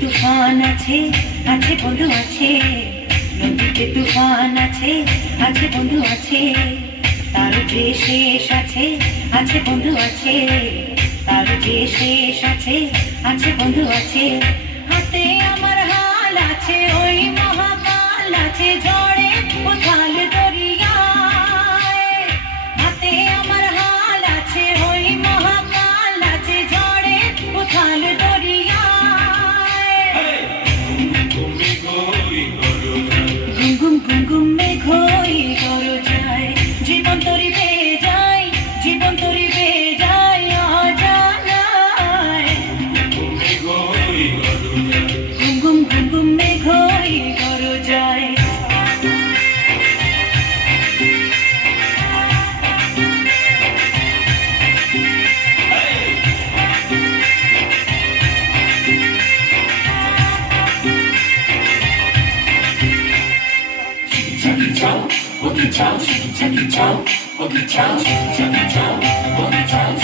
তুফান আছে আছে বন্ধু আছে, নদীতে তুফান আছে আছে বন্ধু আছে, তার যে শেষ আছে আছে বন্ধু আছে, তার যে শেষ আছে আছে বন্ধু আছে। হাতে আমার হাল আছে ওই মহাকাল আছে ঝড়ে উথাল দরিয়ায়, হাতে আমার হাল আছে ওই মহাকাল আছে ঝড়ে উথাল দরিয়ায়। ঘুম ঘুম ঘুম মেঘ হই গরজায়, জীবন তরি বেয়ে যায়, জীবন তরি বেয়ে যায় অজানায়। ঘুম ঘুম ঘুম ঘুম মেঘ হই গরজায়। Boogie chow, boogie chow, boogie chow, boogie chow, boogie chow, boogie chow.